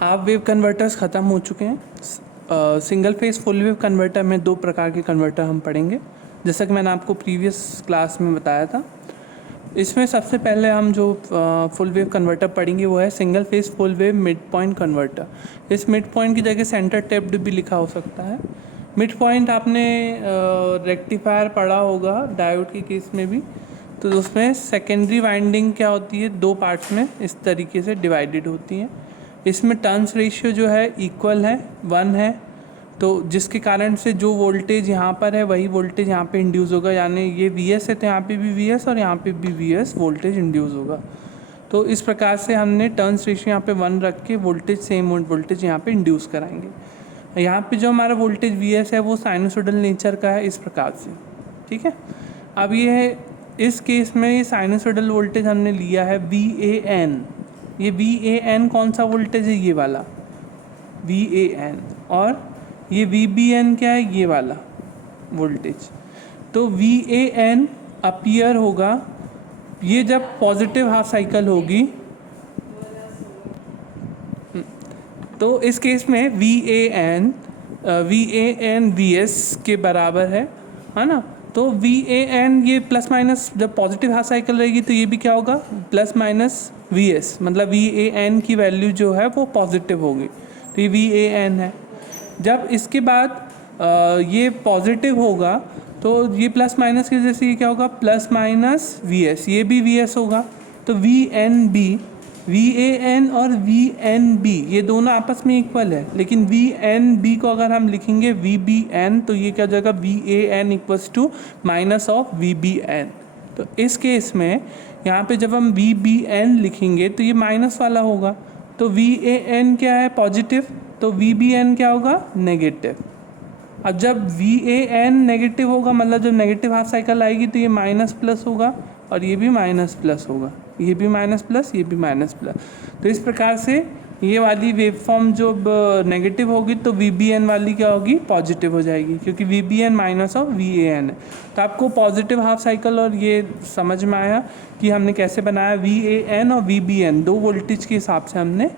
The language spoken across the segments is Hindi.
हाफ वेव कन्वर्टर्स ख़त्म हो चुके हैं। Single phase full wave converter में दो प्रकार के कन्वर्टर हम पढ़ेंगे, जैसा कि मैंने आपको प्रीवियस क्लास में बताया था। इसमें सबसे पहले हम जो फुल वेव कन्वर्टर पढ़ेंगे वो है single phase full wave mid point converter. इस मिड पॉइंट की जगह सेंटर टैप्ड भी लिखा हो सकता है। मिड पॉइंट आपने रेक्टिफायर पढ़ा होगा डायोड के केस में भी, तो उसमें सेकेंडरी वाइंडिंग क्या होती है, दो पार्ट्स में इस तरीके से डिवाइडेड होती हैं। इसमें टर्न्स रेशियो जो है इक्वल है, 1 है, तो जिसके कारण से जो वोल्टेज यहाँ पर है वही वोल्टेज यहाँ पे इंड्यूस होगा, यानी ये Vs है तो यहाँ पे भी Vs और यहाँ पे भी Vs वोल्टेज इंड्यूस होगा। तो इस प्रकार से हमने टर्न्स रेशियो यहाँ पे 1 रख के वोल्टेज सेम वोल्टेज यहाँ पे इंड्यूस कराएंगे। यहाँ पे जो हमारा वोल्टेज Vs है वो साइनसोइडल नेचर का है, इस प्रकार से, ठीक है। अब ये है, इस केस में ये साइनसोइडल वोल्टेज हमने लिया है VAN। ये VAN कौन सा वोल्टेज है, ये वाला VAN, और ये VBN क्या है, ये वाला वोल्टेज। तो VAN अपीयर होगा, ये जब पॉजिटिव हाफ साइकिल होगी तो इस केस में VAN VS के बराबर है ना। तो VAN ये प्लस माइनस, जब पॉजिटिव हाफ साइकिल रहेगी तो ये भी क्या होगा, प्लस माइनस VS, मतलब VAN की वैल्यू जो है वो पॉजिटिव होगी, तो ये VAN है। जब इसके बाद ये पॉजिटिव होगा तो ये प्लस माइनस की वजह से ये क्या होगा, प्लस माइनस VS, ये भी VS होगा। तो VNB, VAN और VNB ये दोनों आपस में इक्वल है, लेकिन VNB को अगर हम लिखेंगे VBN तो ये क्या हो जाएगा, VAN equals to minus of VBN। तो इस केस में यहाँ पे जब हम VBN लिखेंगे तो ये माइनस वाला होगा, तो VAN क्या है, पॉजिटिव, तो VBN क्या होगा, नेगेटिव। अब जब VAN नेगेटिव होगा, मतलब जब नेगेटिव हाफ साइकिल आएगी तो ये माइनस प्लस होगा और ये भी माइनस प्लस होगा, ये भी माइनस प्लस, ये भी माइनस प्लस। तो इस प्रकार से ये वाली वेव फॉर्म जो नेगेटिव होगी तो VBN वाली क्या होगी, पॉजिटिव हो जाएगी, क्योंकि VBN माइनस ऑफ VAN है। तो आपको पॉजिटिव हाफ साइकिल और ये समझ में आया कि हमने कैसे बनाया, VAN और VBN दो वोल्टेज के हिसाब से हमने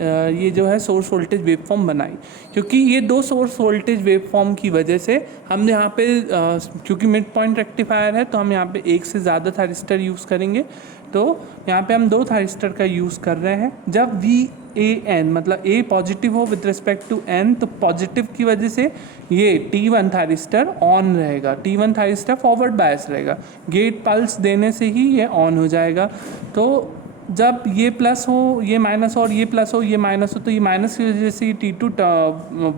ये जो है सोर्स वोल्टेज वेव फॉर्म बनाई। क्योंकि ये दो सोर्स वोल्टेज वेव फॉर्म की वजह से हमने यहाँ पे क्योंकि मिड पॉइंट रेक्टिफायर है तो हम यहाँ पे एक से ज़्यादा थायरिस्टर यूज़ करेंगे। तो यहाँ पे हम दो थायरिस्टर का यूज़ कर रहे हैं। जब VAN मतलब A पॉजिटिव हो विद रिस्पेक्ट टू N, तो पॉजिटिव की वजह से ये T1 थायरिस्टर ऑन रहेगा, T1 थायरिस्टर फॉरवर्ड बायस रहेगा, गेट पल्स देने से ही ये ऑन हो जाएगा। तो जब ये प्लस हो, ये माइनस हो, और ये प्लस हो, ये माइनस हो, तो ये माइनस की वजह से ये T2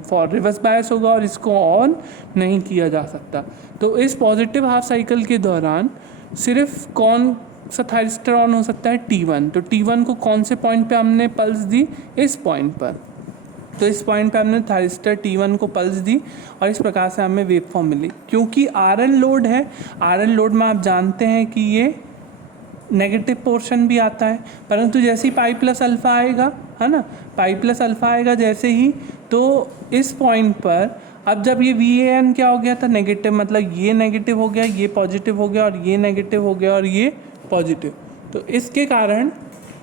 फॉर रिवर्स बायस होगा और इसको ऑन नहीं किया जा सकता। तो इस पॉजिटिव हाफ साइकिल के दौरान सिर्फ कौन सा थायरिस्टर ऑन हो सकता है, T1। तो T1 को कौन से पॉइंट पे हमने पल्स दी, इस पॉइंट पर। तो इस पॉइंट पे हमने थायरिस्टर T1 को पल्स दी और इस प्रकार से हमें वेव फॉर्म मिली। क्योंकि RL लोड है, RL लोड में आप जानते हैं कि ये नेगेटिव पोर्शन भी आता है, परंतु जैसे ही पाई प्लस अल्फ़ा आएगा, है ना, पाई प्लस अल्फ़ा आएगा जैसे ही, तो इस पॉइंट पर अब जब ये VAN क्या हो गया था, नेगेटिव, मतलब ये नेगेटिव हो गया, ये पॉजिटिव हो गया, और ये नेगेटिव हो गया और ये पॉजिटिव। तो इसके कारण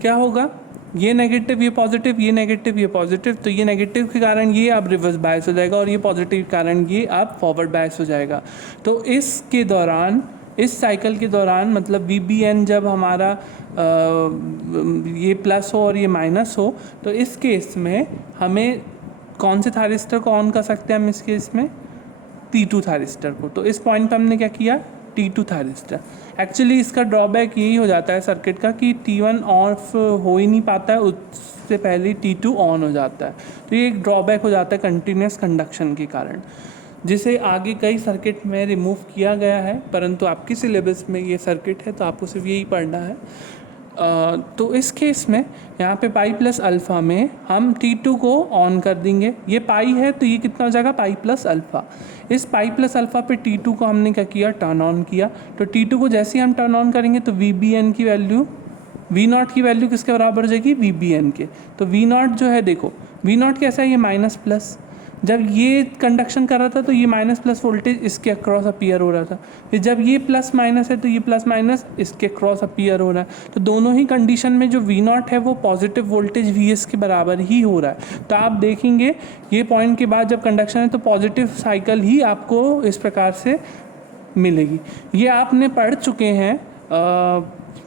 क्या होगा, ये नेगेटिव, ये पॉजिटिव, ये नेगेटिव, ये पॉजिटिव, तो ये नेगेटिव के कारण ये अब रिवर्स बायस हो जाएगा और ये पॉजिटिव के कारण ये अब फॉरवर्ड बायस हो जाएगा। तो इसके दौरान, इस साइकिल के दौरान, मतलब VBN जब हमारा ये प्लस हो और ये माइनस हो, तो इस केस में हमें कौन से थायरिस्टर को ऑन कर सकते हैं हम इस केस में, T2 थायरिस्टर को। तो इस पॉइंट पर हमने क्या किया, T2 थायरिस्टर। एक्चुअली इसका ड्रॉबैक यही हो जाता है सर्किट का कि T1 ऑफ हो ही नहीं पाता है, उससे पहले T2 ऑन हो जाता है। तो ये एक ड्रॉबैक हो जाता है कंटिन्यूस कंडक्शन के कारण, जिसे आगे कई सर्किट में रिमूव किया गया है, परंतु आपकी सिलेबस में ये सर्किट है तो आपको सिर्फ यही पढ़ना है। तो इस केस में यहाँ पे पाई प्लस अल्फ़ा में हम T2 को ऑन कर देंगे। ये पाई है तो ये कितना हो जाएगा, पाई प्लस अल्फ़ा। इस पाई प्लस अल्फ़ा पे T2 को हमने क्या किया, टर्न ऑन किया। तो T2 को जैसे ही हम टर्न ऑन करेंगे तो VBN की वैल्यू, V0 की वैल्यू किसके बराबर हो जाएगी, VBN के। तो V0 जो है, देखो V0 कैसा है, ये माइनस प्लस, जब ये कंडक्शन कर रहा था तो ये माइनस प्लस वोल्टेज इसके अक्रॉस अपीयर हो रहा था, फिर जब ये प्लस माइनस है तो ये प्लस माइनस इसके अक्रॉस अपीयर हो रहा है। तो दोनों ही कंडीशन में जो V नॉट है वो पॉजिटिव वोल्टेज Vs के बराबर ही हो रहा है। तो आप देखेंगे ये पॉइंट के बाद जब कंडक्शन है तो पॉजिटिव साइकिल ही आपको इस प्रकार से मिलेगी। ये आपने पढ़ चुके हैं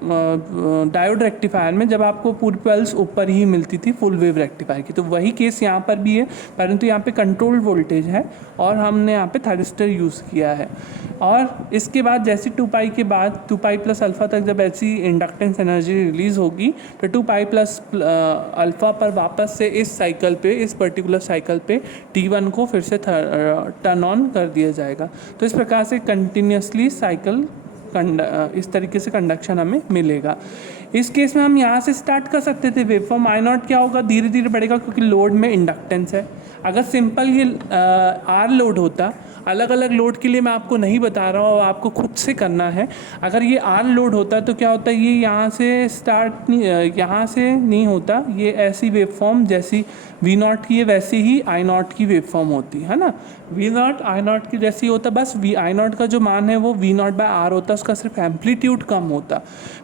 डायोड रेक्टिफायर में, जब आपको पूरी पल्स ऊपर ही मिलती थी फुल वेव रेक्टिफायर की। तो वही केस यहाँ पर भी है, परंतु यहाँ पे कंट्रोल्ड वोल्टेज है और हमने यहाँ पे थायरिस्टर यूज़ किया है। और इसके बाद जैसे 2 पाई के बाद 2 पाई प्लस अल्फ़ा तक जब ऐसी इंडक्टेंस एनर्जी रिलीज़ होगी तो 2 पाई प्लस अल्फ़ा पर वापस से इस साइकिल पे, इस पर्टिकुलर साइकिल पे T1 को फिर से टर्न ऑन कर दिया जाएगा। तो इस प्रकार से कंटिन्यूसली साइकिल इस तरीके से कंडक्शन हमें मिलेगा। इस केस में हम यहाँ से स्टार्ट कर सकते थे। वेवफॉर्म आई नॉट क्या होगा, धीरे धीरे बढ़ेगा क्योंकि लोड में इंडक्टेंस है। अगर सिंपल ये आर लोड होता, अलग अलग लोड के लिए मैं आपको नहीं बता रहा हूँ, आपको खुद से करना है। अगर ये आर लोड होता तो क्या होता, ये यहाँ से स्टार्ट यहाँ से नहीं होता, ये ऐसी वेवफॉर्म जैसी वी नॉट की है वैसी ही आई नॉट की वेवफॉर्म होती है ना। वी नॉट आई नॉट की जैसी होता, बस वी आई नॉट का जो मान है वो वी नॉट बाय आर होता, उसका सिर्फ एम्पलीट्यूड कम होता।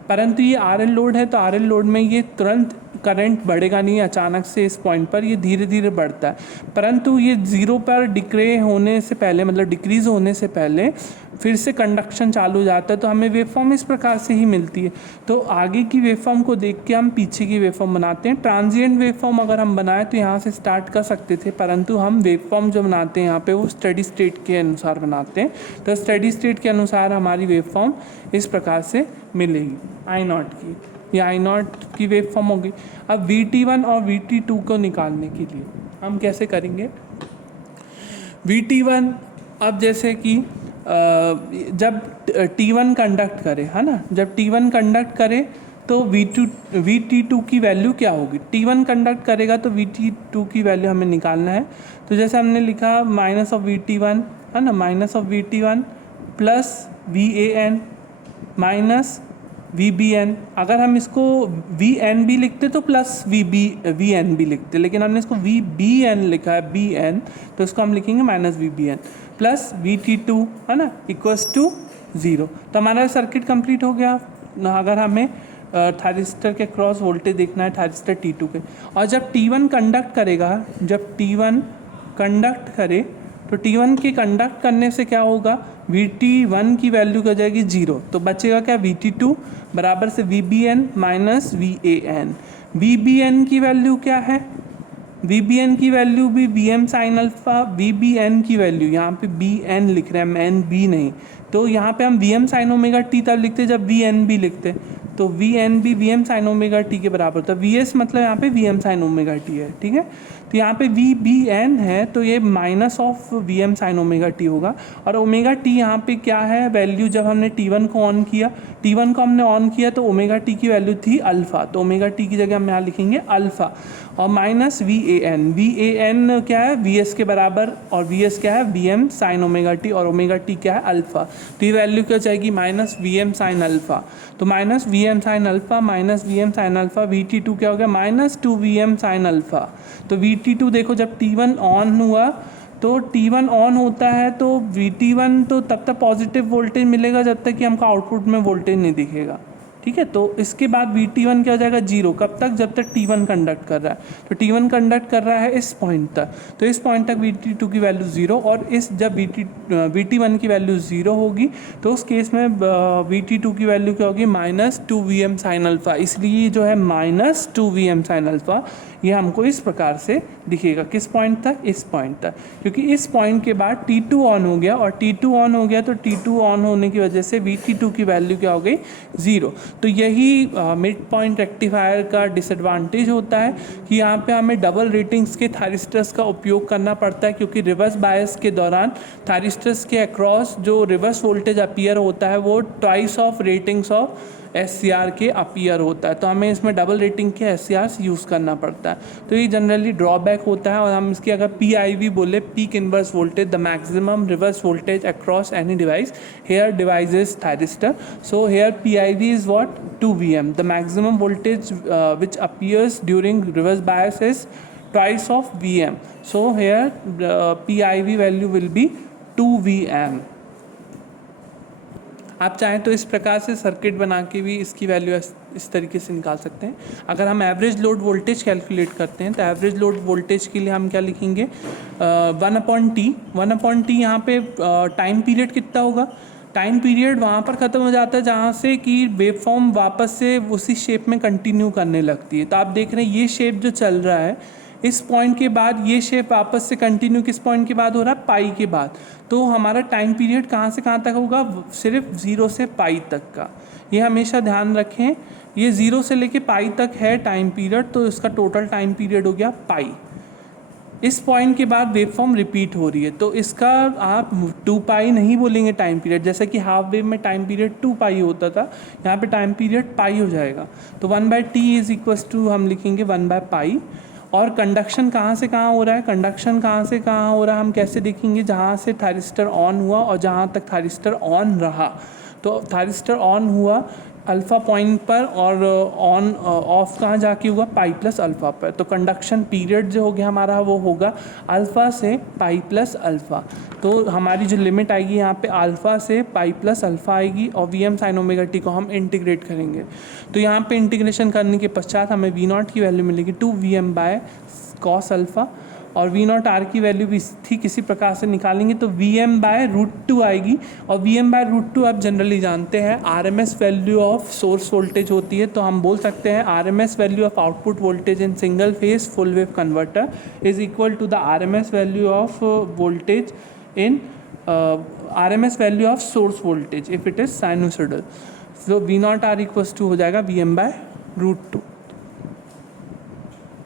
परंतु ये आर एल लोड है तो आर एल लोड में ये तुरंत करंट बढ़ेगा नहीं अचानक से इस पॉइंट पर, ये धीरे धीरे बढ़ता है। परंतु ये ज़ीरो पर डिक्रे होने से पहले, मतलब डिक्रीज होने से पहले फिर से कंडक्शन चालू हो जाता है, तो हमें वेवफॉर्म इस प्रकार से ही मिलती है। तो आगे की वेवफॉर्म को देख के हम पीछे की वेवफॉर्म बनाते हैं। ट्रांजिएंट वेवफॉर्म अगर हम बनाए तो यहाँ से स्टार्ट कर सकते थे, परंतु हम वेवफॉर्म जो बनाते हैं यहाँ पे वो स्टडी स्टेट के अनुसार बनाते हैं। तो स्टडी स्टेट के अनुसार हमारी वेवफॉर्म इस प्रकार से मिलेगी आई नॉट की, या आई नॉट की वेवफॉर्म होगी। अब VT1 और VT2 को निकालने के लिए हम कैसे करेंगे। VT1 अब जैसे कि जब T1 कंडक्ट करे, है ना, जब T1 कंडक्ट करे तो VT2 की वैल्यू क्या होगी। T1 कंडक्ट करेगा तो VT2 की वैल्यू हमें निकालना है। तो जैसे हमने लिखा माइनस ऑफ VT1, है ना, minus of VT1 plus VAN minus VBN। अगर हम इसको VN भी लिखते तो प्लस VN भी लिखते, लेकिन हमने इसको VBN लिखा है, BN, तो इसको हम लिखेंगे माइनस VBN प्लस VT2, है ना, इक्वल्स टू 0। तो हमारा सर्किट कंप्लीट हो गया। अगर हमें थायरिस्टर के क्रॉस वोल्टेज देखना है थायरिस्टर T2 के, और जब T1 कंडक्ट करेगा, जब T1 कंडक्ट करे तो T1 के कंडक्ट करने से क्या होगा, VT1 की वैल्यू हो जाएगी 0, तो बचेगा क्या, VT2 बराबर से VBN माइनस VAN। VBN की वैल्यू क्या है, VBN की वैल्यू भी BM साइन अल्फा। VBN की वैल्यू यहाँ पे BN लिख रहे हैं, NB नहीं, तो यहाँ पे हम VM साइन ओमेगा T तब लिखते जब VNB लिखते, तो VNB VM sine omega T के बराबर होता है। VS मतलब यहाँ पे VM साइन ओमेगा T है, ठीक है। तो यहाँ पे VBN है तो ये minus of VM sine omega T होगा। और ओमेगा T यहाँ पे क्या है वैल्यू, जब हमने T1 को ऑन किया, T1 को हमने ऑन किया तो ओमेगा T की वैल्यू थी अल्फ़ा, तो ओमेगा T की जगह हम यहाँ लिखेंगे अल्फ़ा, और माइनस VAN क्या है VS के बराबर, और VS क्या है VM साइन ओमेगा T, और ओमेगा T क्या है अल्फ़ा। तो ये वैल्यू क्या जाएगी, माइनस VM साइन अल्फ़ा। तो minus VM sine alpha minus VM sine alpha, VT2 क्या हो गया, माइनस 2VM साइन अल्फ़ा। तो VT2 देखो जब T1 ऑन हुआ तो T1 ऑन होता है तो VT1 तो तब तक पॉजिटिव वोल्टेज मिलेगा जब तक कि हमको आउटपुट में वोल्टेज नहीं दिखेगा, ठीक है। तो इसके बाद VT1 क्या हो जाएगा 0, कब तक, जब तक T1 कंडक्ट कर रहा है। तो T1 कंडक्ट कर रहा है इस पॉइंट तक, तो इस पॉइंट तक VT2 की वैल्यू 0, और इस जब VT1 की वैल्यू 0 होगी तो उस केस में VT2 की वैल्यू क्या होगी, माइनस 2VM साइन अल्फ़ा। इसलिए जो है माइनस 2VM साइन अल्फ़ा ये हमको इस प्रकार से दिखेगा, किस पॉइंट तक, इस पॉइंट तक, क्योंकि इस पॉइंट के बाद T2 ऑन हो गया, और T2 ऑन हो गया तो T2 ऑन होने की वजह से VT2 की वैल्यू क्या हो गई 0। तो यही मिड पॉइंट रेक्टिफायर का डिसएडवांटेज होता है कि यहाँ पे हमें डबल रेटिंग्स के थायरिस्टर्स का उपयोग करना पड़ता है, क्योंकि रिवर्स बायस के दौरान थायरिस्टर्स के अक्रॉस जो रिवर्स वोल्टेज अपीयर होता है वो twice of ratings of SCR के अपीयर होता है, तो हमें इसमें डबल रेटिंग के SCRs यूज़ करना पड़ता है। तो ये जनरली ड्रॉबैक होता है। और हम इसकी अगर PIV बोले, peak inverse voltage, the maximum reverse voltage across any device, here device is thyristor, so here PIV is what 2VM, the maximum voltage which appears during reverse bias is twice of Vm. So here PIV value will be 2 Vm. आप चाहें तो इस प्रकार से सर्किट बना के भी इसकी वैल्यू इस तरीके से निकाल सकते हैं. अगर हम एवरेज लोड वोल्टेज कैलकुलेट करते हैं तो एवरेज लोड वोल्टेज के लिए हम क्या लिखेंगे, 1/T यहाँ पे टाइम पीरियड कितना होगा, टाइम पीरियड वहाँ पर ख़त्म हो जाता है जहाँ से कि वेव फॉर्म वापस से उसी शेप में कंटिन्यू करने लगती है. तो आप देख रहे हैं ये शेप जो चल रहा है, इस पॉइंट के बाद ये शेप वापस से कंटिन्यू किस पॉइंट के बाद हो रहा है, पाई के बाद. तो हमारा टाइम पीरियड कहाँ से कहाँ तक होगा, सिर्फ 0 से पाई तक का. ये हमेशा ध्यान रखें, ये 0 से लेके पाई तक है टाइम पीरियड, तो इसका टोटल टाइम पीरियड हो गया पाई. इस पॉइंट के बाद वेव फॉर्म रिपीट हो रही है, तो इसका आप 2 पाई नहीं बोलेंगे टाइम पीरियड. जैसे कि हाफ वेव में टाइम पीरियड 2 पाई होता था, यहाँ पे टाइम पीरियड पाई हो जाएगा. तो 1/T इज इक्वल्स टू हम लिखेंगे 1/पाई. और कंडक्शन कहाँ से कहाँ हो रहा है, कंडक्शन कहाँ से कहाँ हो रहा है हम कैसे देखेंगे, जहाँ से थायरिस्टर ऑन हुआ और जहाँ तक थायरिस्टर ऑन रहा. तो थायरिस्टर ऑन हुआ अल्फ़ा पॉइंट पर और ऑन ऑफ कहाँ जाके हुआ, पाई प्लस अल्फ़ा पर. तो कंडक्शन पीरियड जो हो गया हमारा वो होगा अल्फ़ा से पाई प्लस अल्फ़ा. तो हमारी जो लिमिट आएगी यहाँ पे अल्फ़ा से पाई प्लस अल्फ़ा आएगी और Vm sin ओमेगा टी को हम इंटीग्रेट करेंगे. तो यहाँ पे इंटीग्रेशन करने के पश्चात हमें V0 की वैल्यू मिलेगी 2 Vm बाय कॉस अल्फ़ा, और V0 R की वैल्यू भी ठीक इसी प्रकार से निकालेंगे तो Vm बाय √2 आएगी. और Vm बाय √2 आप जनरली जानते हैं RMS value of source voltage होती है. तो हम बोल सकते हैं RMS value of output voltage in single phase full wave converter is equal to the RMS value of voltage in RMS value of source voltage if it is sinusoidal. So V0 R equals to हो जाएगा Vm by √2.